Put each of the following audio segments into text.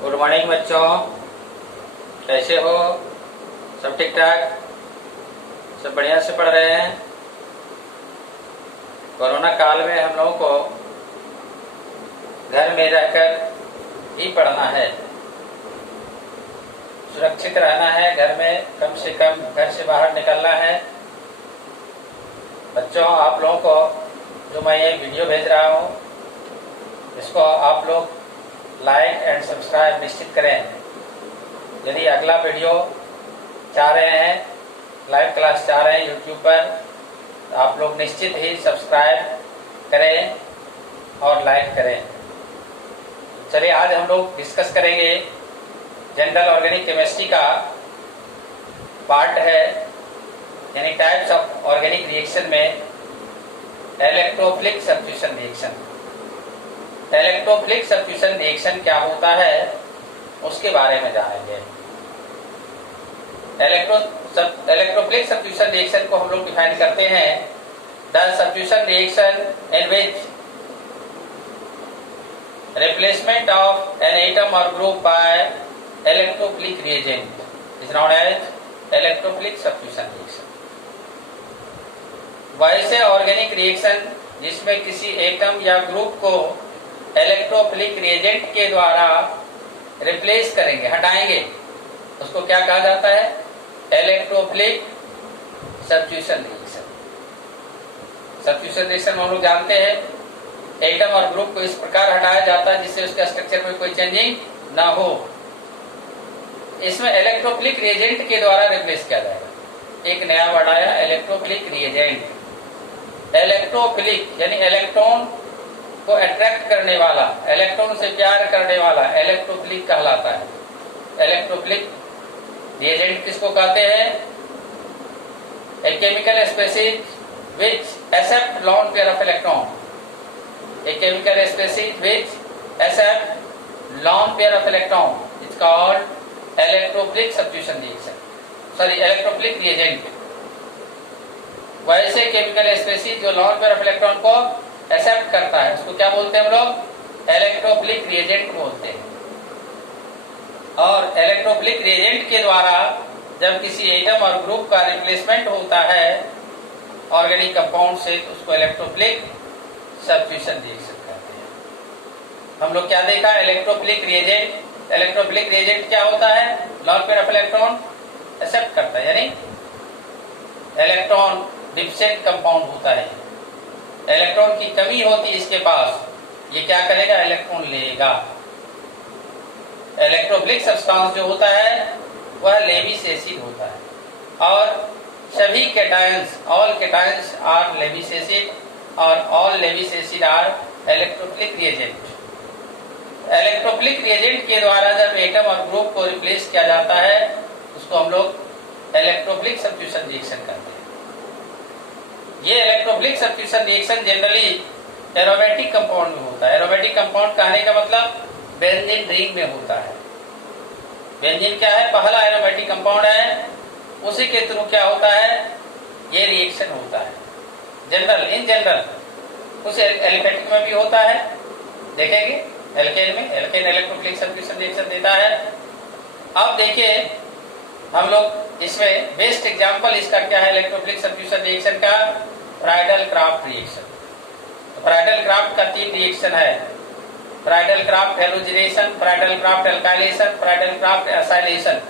Good morning बच्चों, कैसे हो? सब ठीक ठाक? सब बढ़िया से पढ़ रहे हैं? कोरोना काल में हम लोगों को घर में रहकर ही पढ़ना है, सुरक्षित रहना है, घर में कम से कम घर से बाहर निकलना है। बच्चों, आप लोगों को जो मैं ये वीडियो भेज रहा हूँ, इसको आप लोग लाइक एंड सब्सक्राइब निश्चित करें। यदि अगला वीडियो चाह रहे हैं, लाइव क्लास चाह रहे हैं यूट्यूब पर, तो आप लोग निश्चित ही सब्सक्राइब करें और लाइक करें। चलिए, आज हम लोग डिस्कस करेंगे जनरल ऑर्गेनिक केमिस्ट्री का पार्ट है, यानी टाइप्स ऑफ ऑर्गेनिक रिएक्शन में electrophilic substitution reaction. Electrophilic substitution reaction क्या होता है, उसके बारे में जानेंगे। इलेक्ट्रोफिलिक सब्स्टिट्यूशन रिएक्शन को हम लोग डिफाइन करते हैं, the substitution reaction in which replacement of an atom or group by electrophilic reagent is known as electrophilic substitution reaction। वैसे ऑर्गेनिक रिएक्शन जिसमें किसी एटम या ग्रुप को इलेक्ट्रोफिलिक रिएजेंट के द्वारा रिप्लेस करेंगे, हटाएंगे, उसको क्या कहा जाता है? Electrophilic substitution reaction. Substitution reaction हम लोग जानते हैं, एटम और ग्रुप को इस प्रकार हटाया जाता है जिससे उसके स्ट्रक्चर में कोई चेंजिंग ना हो। इसमें इलेक्ट्रोफिलिक रिएजेंट के द्वारा रिप्लेस किया जाएगा। एक नया वर्ड आया, इलेक्ट्रोफिलिक रिएजेंट। इलेक्ट्रोफिलिक यानी इलेक्ट्रॉन को अट्रैक्ट करने वाला, इलेक्ट्रॉन से प्यार करने वाला इलेक्ट्रोफिलिक कहलाता है। इलेक्ट्रोफिलिक रिएजेंट किसको कहते हैं? A chemical species which accept lone pair of electron. A chemical species which accept lone pair of electron is called electrophilic substitution reaction. Electrophilic reagent। वैसे केमिकल स्पीशीज जो लॉन पेयर ऑफ इलेक्ट्रॉन को accept करता है, उसको क्या बोलते हैं हम लोग? इलेक्ट्रोफिलिक रिएजेंट बोलते हैं। और इलेक्ट्रोफिलिक रिएजेंट के द्वारा जब किसी एटम और ग्रुप का रिप्लेसमेंट होता है ऑर्गेनिक कंपाउंड से, तो उसको इलेक्ट्रोफिलिक सब्स्टिट्यूशन रिएक्शन कहते हैं। हम लोग क्या देखा? Electrophilic reagent. इलेक्ट्रोफिलिक रिएजेंट क्या होता है? Lone pair of electron accept करता है, यानी इलेक्ट्रॉन डिफिशिएंट कंपाउंड होता है, इलेक्ट्रॉन की कमी होती है इसके पास, ये क्या करेगा? इलेक्ट्रॉन लेगा। इलेक्ट्रोफिलिक सब्सटेंस जो होता है वह लेविस एसिड होता है, और सभी cations, all cations are Lewis acid और all Lewis acid are electrophilic reagent. Electrophilic reagent के द्वारा जब एटम और ग्रुप को रिप्लेस किया जाता है, उसको हम लोग इलेक्ट्रोफिलिक सब्स्टिट्यूशन रिएक्शन कहते हैं। ये electrophilic substitution reaction generally aromatic compound में होता है। एरोमेटिक कंपाउंड कहने का मतलब बेंजीन रिंग में होता है। बेंजीन क्या है? पहला एरोमेटिक कंपाउंड है, उसी के थ्रू क्या होता है? ये रिएक्शन होता है। इन जनरल उस एलिफेटिक में भी होता है, देखेंगे। एल्केन में, एल्केन इलेक्ट्रोफिलिक सब्स्टिट्यूशन रिएक्शन देता है। अब देखिए हम लोग इसमें बेस्ट एग्जांपल इसका क्या है इलेक्ट्रोफिलिक सब्स्टिट्यूशन रिएक्शन का? Friedl craft reaction. Friedl craft का 3 रिएक्शन है, Friedl craft halogenation, Friedl craft alkylation, Friedl Crafts acylation.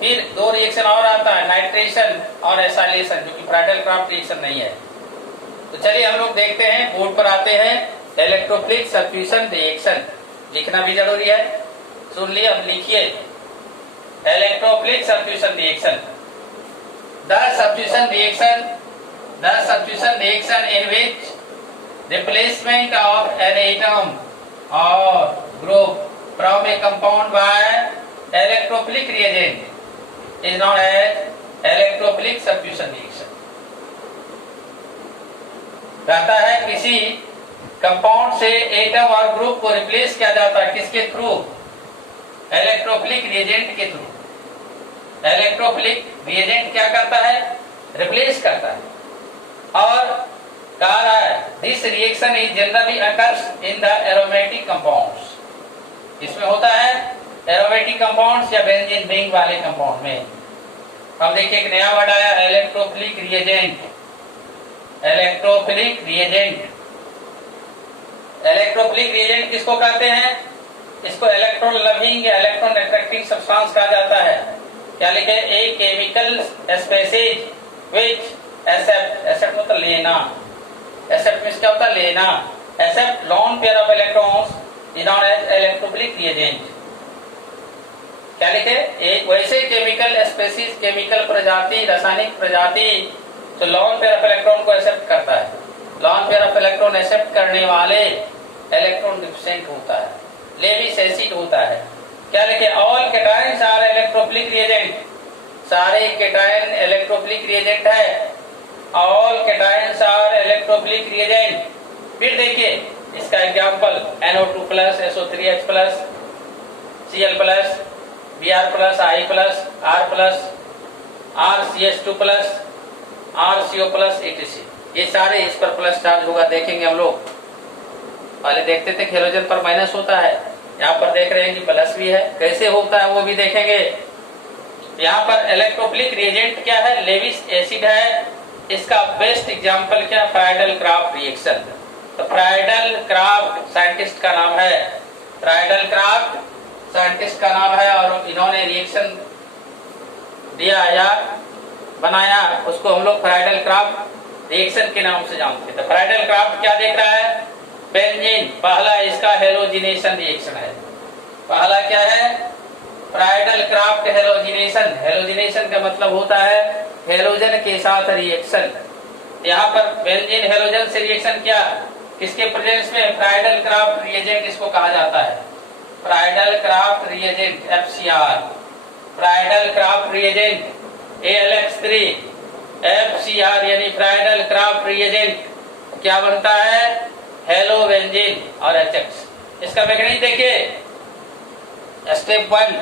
फिर 2 रिएक्शन और आता है, नाइट्रेशन और एसाइलेशन, जो कि फ्राइडल क्राफ्ट रिएक्शन नहीं है। तो चलिए हम लोग देखते हैं, बोर्ड पर आते हैं। इलेक्ट्रोफिलिक सब्स्टिट्यूशन रिएक्शन लिखना भी जरूरी है, सुन लिए, अब लिखिए। Electrophilic substitution reaction, the substitution reaction in which replacement of an atom और group from a compound by electrophilic reagent is known as electrophilic substitution reaction। कहता है किसी कंपाउंड से एटम और ग्रुप को रिप्लेस किया जाता है, किसके थ्रू? इलेक्ट्रोफिलिक रिएजेंट के थ्रू। इलेक्ट्रोफिलिक रिएजेंट क्या करता है? रिप्लेस करता है। और कहा रहा है this reaction is generally occurs in the aromatic compounds. इसमें होता है एरोमेटिक कंपाउंड्स या बेंजीन रिंग वाले कंपाउंड में। अब देखिए एक नया वर्ड आया, electrophilic reagent. Electrophilic reagent, electrophilic reagent किसको कहते हैं? इसको इलेक्ट्रॉन लविंग या इलेक्ट्रॉन अट्रैक्टिंग सब्सटेंस कहा जाता है। क्या लिखे? A chemical species which accept, accept मतलब लेना, एक्सेप्ट मींस क्या होता है? लेना। Accept lone pair of electrons is known as electrophilic reagent. क्या लिखे? एक वैसे केमिकल स्पेसीज, केमिकल प्रजाति, रासायनिक प्रजाति जो लॉन पेयर ऑफ इलेक्ट्रॉन को एक्सेप्ट करता है। Lone pair of electron accept करने वाले इलेक्ट्रॉन डिफिशिएंट होता है, लेविस एसिड होता है। क्या लिखे? All cations are electrophilic reagent. सारे केटायन इलेक्ट्रोफिलिक रिएजेंट है। All cations are electrophilic reagent. फिर देखिए इसका example NO2+, SO3H+, Cl+, Br+, I+, R+, RCH2+, RCO+, etc. ये सारे इस पर प्लस चार्ज होगा, देखेंगे हम लोग। पहले देखते थे हेलोजन पर माइनस होता है, यहाँ पर देख रहे हैं कि प्लस भी है। कैसे होता है वो भी देखेंगे। यहाँ पर इलेक्ट्रोफिलिक रिएजेंट क्या है? लेविस एसिड है। इसका बेस्ट एग्जांपल क्या? Friedl craft reaction. तो फ्राइडल क्राफ्ट साइंटिस्ट का नाम है, फ्राइडल क्राफ्ट साइंटिस्ट का नाम है, और इन्होंने रिएक्शन दिया या बनाया, उसको हम लोग फ्राइडल क्राफ्ट रिएक्शन के नाम से जानते हैं। तो फ्राइडल क्राफ्ट क्या देख रहा है? बेंजीन, पहला इसका हेलोजिनेशन रिएक्शन है। पहला क्या है? Friedl craft halogenation. हेलोजिनेशन का मतलब होता है हेलोजन के साथ रिएक्शन। यहाँ पर बेंजीन हेलोजन से रिएक्शन किया, किसके प्रेजेंस में? फ्राइडल क्राफ्ट रिएजेंट इसको कहा जाता है। Friedl craft reagent FCR, Friedl craft reagent AlX3, FCR यानी फ्राइडल क्राफ्ट रिएजेंट क्या बनता है? हेलो बेंजीन और HX। इसका मैकेनिज्म देखिए। Step 1,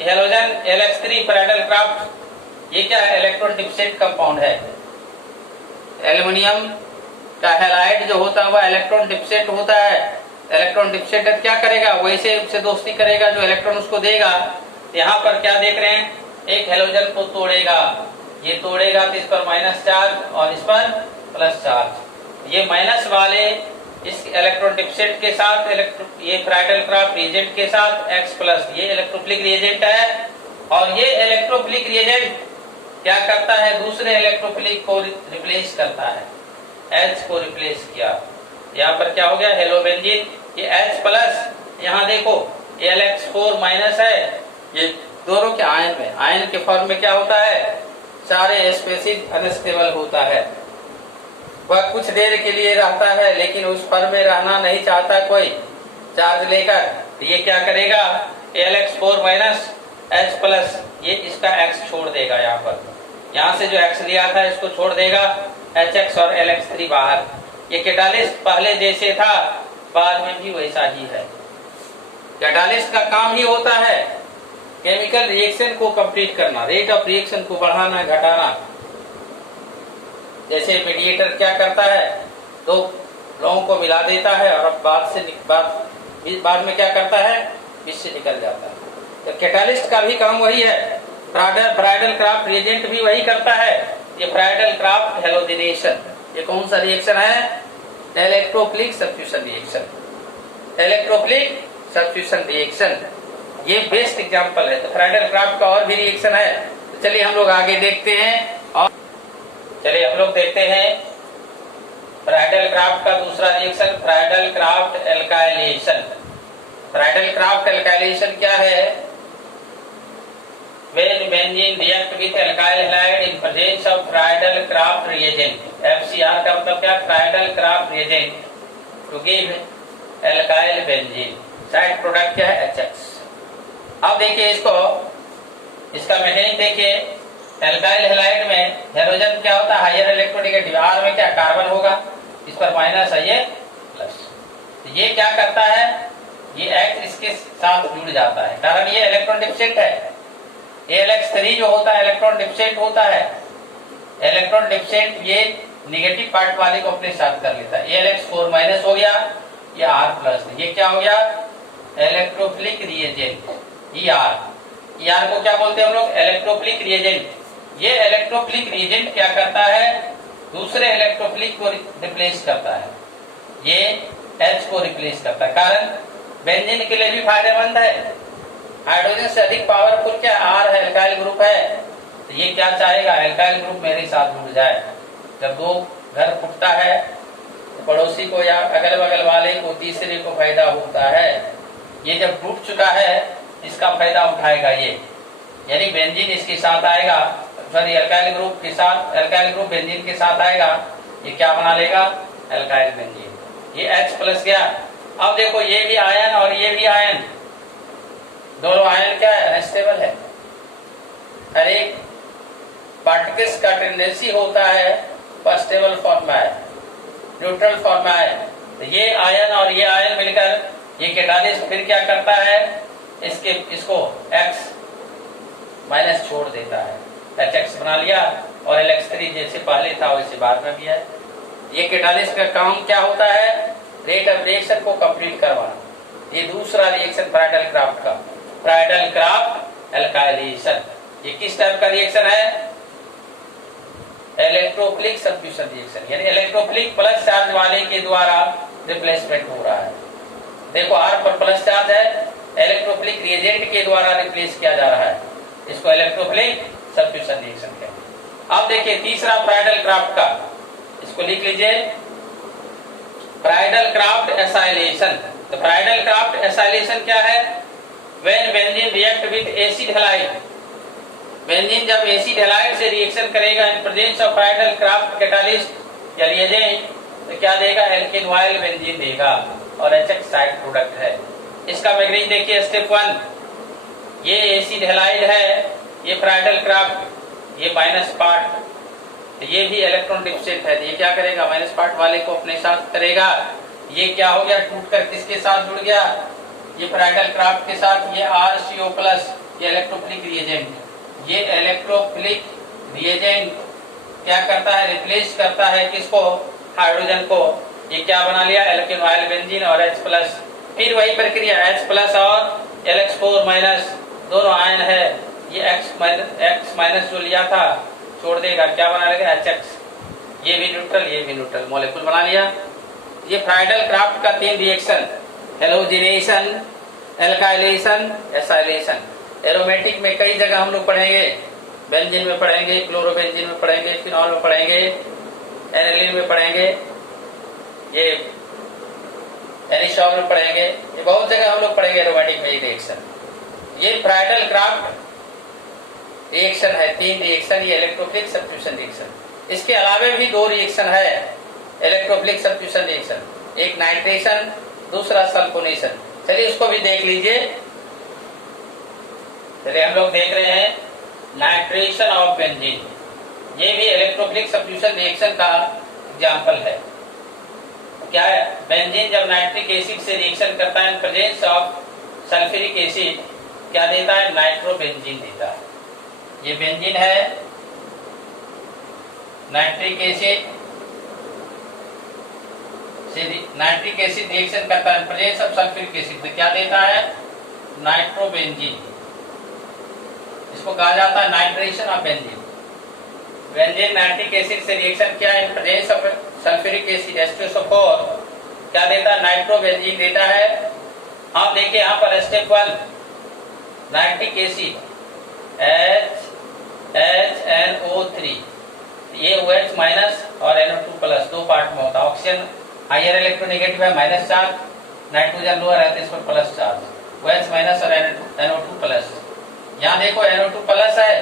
halogen LX3 Friedl craft, ये क्या है? इलेक्ट्रॉन डिफिशिएंट कंपाउंड है। एल्युमिनियम का हैलाइड जो होता है वह इलेक्ट्रॉन डिफिशिएंट होता है। इलेक्ट्रॉन डिफिशिएंट क्या करेगा? वैसे उससे दोस्ती करेगा जो इलेक्ट्रॉन उसको देगा। यहाँ पर क्या देख रहे हैं? एक हेलोजन को तोड़ेगा, ये तोड़ेगा तो इस पर माइनस चार्ज और इस पर प्लस चार्ज। ये माइनस वाले इस इलेक्ट्रॉन डिफिशिएंट के साथ, ये फ्राइडल क्राफ्ट रिएजेंट के साथ X+, ये इलेक्ट्रोफिलिक रिएजेंट है। और ये इलेक्ट्रोफिलिक रिएजेंट क्या करता है? दूसरे इलेक्ट्रोफिलिक को रिप्लेस करता है। H को रिप्लेस किया, यहाँ पर क्या हो गया? Hello benzene. ये H+, यहाँ देखो ये LX4- है। ये दोनों के आयन में, आयन के फॉर्म में क्या होता है? सारे स्पेसीज अनस्टेबल होता है। वह कुछ देर के लिए रहता है लेकिन उस फॉर्म में रहना नहीं चाहता कोई चार्ज लेकर। ये क्या करेगा? LX4- H+, ये इसका X छोड़ देगा। यहाँ पर, यहाँ से जो X लिया था इसको छोड़ देगा, HX और LX3 बाहर। ये कैटालिस्ट पहले जैसे था बाद में भी वैसा ही है। कैटालिस्ट का काम ही होता है केमिकल रिएक्शन को कंप्लीट करना, रेट ऑफ रिएक्शन को बढ़ाना घटाना। जैसे मीडिएटर क्या करता है? दो लोगों को मिला देता है और अब बाद में क्या करता है? इससे निकल जाता है। तो कैटालिस्ट का भी काम वही है। फ्राइडल क्राफ्ट रिएजेंट भी वही करता है। ये फ्राइडल क्राफ्ट हेलोजिनेशन, ये कौन सा रिएक्शन है? Electrophilic substitution reaction. Electrophilic substitution reaction ये बेस्ट एग्जांपल है। तो फ्राइडल क्राफ्ट का और भी रिएक्शन है। तो चलिए हम लोग आगे देखते हैं। और चलिए हम लोग देखते हैं फ्राइडल क्राफ्ट का दूसरा reaction, Friedl craft alkylation. Friedl craft alkylation क्या है? When benzene react with alkyl halide in presence of Friedel Crafts reagent, FCR का मतलब क्या? Friedel Crafts reagent to give alkyl benzene, side product क्या है? HX। अब देखिए इसको, इसका मैकेनिज्म देखिए। एल्काइल हैलाइड में हेलोजन क्या होता है? Higher electronegative. R में क्या? कार्बन होगा, इस पर माइनस है, ये प्लस। ये क्या करता है? ये X इसके साथ जुड़ जाता है, कारण ये इलेक्ट्रॉन डिफिशिएंट है। AlX3 जो होता है इलेक्ट्रॉन डिफिशिएंट होता है। इलेक्ट्रॉन डिफिशिएंट ये नेगेटिव पार्ट वाले को अपने साथ कर लेता है। AlX4- हो गया, ये R+, ये क्या हो गया? इलेक्ट्रोफिलिक रिएजेंट, ER को क्या बोलते हैं हम लोग? Electrophilic reagent. ये इलेक्ट्रोफिलिक रिएजेंट क्या करता है? दूसरे इलेक्ट्रोफिलिक को रिप्लेस करता है, ये H को रिप्लेस करता है। कारण बेंजीन के लिए भी फायदेमंद है, हाइड्रोजन से अधिक पावरफुल क्या R है, एल्काइल ग्रुप है, तो ये क्या चाहेगा? एल्काइल ग्रुप मेरे साथ जुड़ जाए। जब दो घर फूटता है तो पड़ोसी को या अगल बगल वाले को, तीसरे को फायदा होता है। ये जब टूट चुका है इसका फायदा उठाएगा ये, यानी बेंजीन इसके साथ आएगा, सॉरी एल्काइल ग्रुप के साथ, एल्काइल ग्रुप बेंजीन के साथ आएगा, ये क्या बना लेगा? Alkyl benzene. ये H प्लस गया। अब देखो ये भी आयन और ये भी आयन, दोनों आयन क्या है? अनस्टेबल है। हर एक पार्टिकल्स का टेंडेंसी होता है स्टेबल फॉर्म में है, न्यूट्रल फॉर्म में है। तो ये आयन और ये आयन मिलकर ये कैटालिस्ट फिर क्या करता है? इसको X माइनस छोड़ देता है, HX बना लिया, और LX3 जैसे पहले था वैसे बाद में भी है। ये कैटालिस्ट का काम क्या होता है? रेट ऑफ रिएक्शन को कंप्लीट करवाना। ये दूसरा रिएक्शन फ्राइडल क्राफ्ट का, फ्राइडल क्राफ्ट एल्काइलेशन। ये किस टाइप का रिएक्शन है? इलेक्ट्रोफिलिक सब्स्टिट्यूशन रिएक्शन, यानी इलेक्ट्रोफिलिक प्लस चार्ज वाले के द्वारा रिप्लेसमेंट हो रहा है। देखो R पर प्लस चार्ज है, इलेक्ट्रोफिलिक रिएजेंट के द्वारा रिप्लेस किया जा रहा है, इसको इलेक्ट्रोफिलिक सब्स्टिट्यूशन रिएक्शन कहते हैं। अब देखिए तीसरा फ्राइडल क्राफ्ट का, इसको लिख लीजिए फ्राइडल क्राफ्ट एसाइलेशन। तो फ्राइडल क्राफ्ट एसाइलेशन क्या है? When benzene react with acid halide, benzene जब एसिड हैलाइड से रिएक्शन करेगा in presence of Friedl craft catalyst या रिएजेंट, तो क्या देगा? एल्केन ऑयल बेंजीन देगा, और HX साइड प्रोडक्ट है। इसका मैग्नीज देखिए स्टेप 1, ये एसिड हैलाइड है, ये फ्राइडल क्राफ्ट, ये माइनस पार्ट, तो ये भी इलेक्ट्रॉन डिफिशिएंट है, तो ये क्या करेगा? माइनस पार्ट वाले को अपने साथ करेगा। ये क्या हो गया? टूटकर किसके साथ जुड़ गया? ये फ्राइडल क्राफ्ट के साथ। ये RCO+, ये इलेक्ट्रोफिलिक रिएजेंट, ये इलेक्ट्रोफिलिक रिएजेंट क्या करता है? रिप्लेस करता है किसको? हाइड्रोजन को। ये क्या बना लिया? एल्केन ऑयल बेंजीन और H+। फिर वही प्रक्रिया H+ और LX4- दोनों आयन है, ये X- जो लिया था छोड़ देगा, क्या बना लेगा? HX। ये भी न्यूट्रल, ये भी न्यूट्रल मॉलिक्यूल बना लिया। ये फ्राइडल क्राफ्ट का 3 reaction, halogenation, alkylation, acylation. Aromatic में कई जगह हम लोग पढ़ेंगे, बेंजीन में पढ़ेंगे, क्लोरोबेंजीन में पढ़ेंगे, फिनॉल में पढ़ेंगे, एनिलीन में पढ़ेंगे, ये एनिसॉल में पढ़ेंगे, ये बहुत जगह हम लोग पढ़ेंगे एरोमेटिक में ये रिएक्शन। ये फ्राइडल क्राफ्ट रिएक्शन है, 3 रिएक्शन, ये इलेक्ट्रोफिलिक सब्स्टिट्यूशन रिएक्शन। इसके अलावा भी 2 रिएक्शन है इलेक्ट्रोफिलिक सब्स्टिट्यूशन रिएक्शन, एक नाइट्रेशन, दूसरा सल्फोनेशन। चलिए उसको भी देख लीजिए। चलिए हम लोग देख रहे हैं नाइट्रेशन ऑफ बेंजीन, ये भी इलेक्ट्रोफिलिक सब्स्टिट्यूशन रिएक्शन का एग्जांपल है। क्या है? बेंजीन जब नाइट्रिक एसिड से रिएक्शन करता है in presence of sulphuric acid, क्या देता है? नाइट्रोबेंजीन देता है। ये बेंजीन है, नाइट्रिक एसिड से नाइट्रिक एसिड रिएक्शन करता है in presence of sulphuric acid, तो क्या देता है? नाइट्रोबेंजीन। इसको कहा जाता है nitration of benzene. Benzene nitric acid से रिएक्शन किया in presence of sulphuric acid H2SO4, क्या देता है? नाइट्रोबेंजीन देता है। आप देखिए यहाँ पर स्टेप 1, नाइट्रिक एसिड HNO3, ये OH- और NO2+ 2 पार्ट में होता है। ऑक्सीजन हायर इलेक्ट्रोनेगेटिव है, माइनस चार्ज, नाइट्रोजन लोअर है तो इस पर प्लस चार्ज, OH- और NO2+। यहाँ देखो NO2+ है,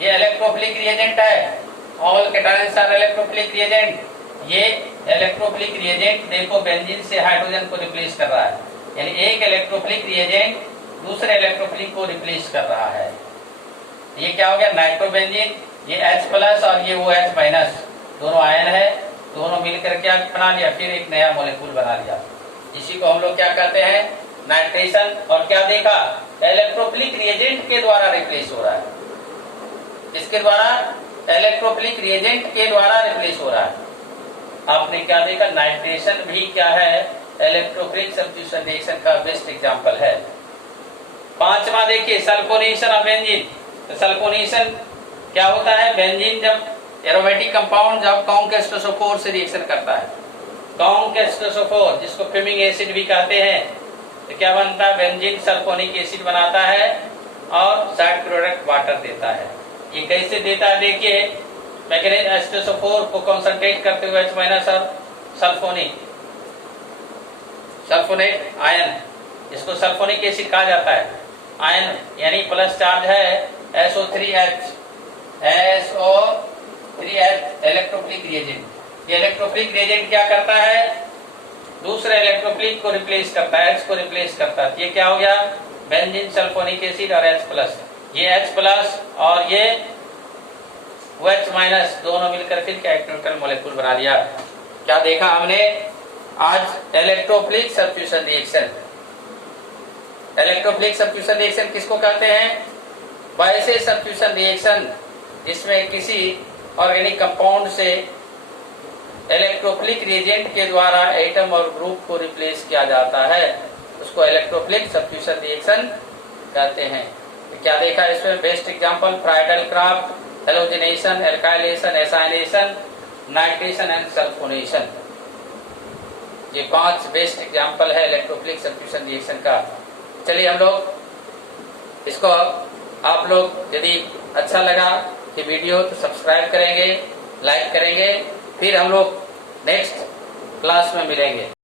ये इलेक्ट्रोफिलिक रिएजेंट है, all cations are electrophilic reagent. ये इलेक्ट्रोफिलिक रिएजेंट देखो बेंजीन से हाइड्रोजन को रिप्लेस कर रहा है, यानी एक इलेक्ट्रोफिलिक रिएजेंट दूसरे इलेक्ट्रोफिलिक को रिप्लेस कर रहा है। ये क्या हो गया? नाइट्रोबेंजीन। ये H+ और ये OH- दोनों आयन है, दोनों मिलकर क्या बना लिया? फिर एक नया मॉलिक्यूल बना लिया। इसी को हम लोग क्या कहते हैं? नाइट्रेशन। और क्या देखा? इलेक्ट्रोफिलिक रिएजेंट के द्वारा रिप्लेस हो रहा है, इसके द्वारा इलेक्ट्रोफिलिक रिएजेंट के द्वारा रिप्लेस हो रहा है। आपने क्या देखा? नाइट्रेशन भी क्या है? इलेक्ट्रोफिलिक सब्स्टिट्यूशन रिएक्शन का बेस्ट एग्जांपल है। पांचवा देखिए सल्फोनेशन ऑफ बेंजीन। तो सल्फोनेशन क्या होता है? बेंजीन जब एरोमेटिक कंपाउंड जब कॉन्केस्टोसोफोर से रिएक्शन करता है, कॉन्केस्टोसोफोर जिसको फ्यूमिंग एसिड भी कहते हैं, तो क्या बनता है? बेंजीन सल्फोनिक एसिड बनाता है और साइड प्रोडक्ट वाटर देता है। ये कैसे देता है देखिए, मैग्नीज एस्टोसोफोर को कंसंट्रेट करते हुए H- और सल्फोनेट आयन, इसको सल्फोनिक एसिड कहा जाता है। आयन यानी प्लस चार्ज है SO3H इलेक्ट्रोफिलिक रिएजेंट। ये इलेक्ट्रोफिलिक रिएजेंट क्या करता है? दूसरे इलेक्ट्रोफिलिक को रिप्लेस करता है, H को रिप्लेस करता है। ये क्या हो गया? बेंजीन सल्फोनिक एसिड और H+। ये H+ और ये OH- दोनों मिलकर फिर क्या केमिकल मॉलिक्यूल बना दिया। क्या देखा हमने आज? Electrophilic substitution reaction. Electrophilic substitution reaction किसको कहते हैं? वैसे सब्स्टिट्यूशन रिएक्शन जिसमें किसी ऑर्गेनिक कंपाउंड से इलेक्ट्रोफिलिक रिएजेंट के द्वारा एटम और ग्रुप को रिप्लेस किया जाता है, उसको इलेक्ट्रोफिलिक सब्स्टिट्यूशन रिएक्शन कहते हैं। तो क्या देखा इसमें? Best example Friedl-craft, halogenation, alkylation, acylation, nitration and sulphonation. ये 5 बेस्ट एग्जांपल है इलेक्ट्रोफिलिक सब्स्टिट्यूशन रिएक्शन का। चलिए हम लोग इसको, आप लोग यदि अच्छा लगा कि वीडियो तो सब्सक्राइब करेंगे, लाइक करेंगे, फिर हम लोग नेक्स्ट क्लास में मिलेंगे।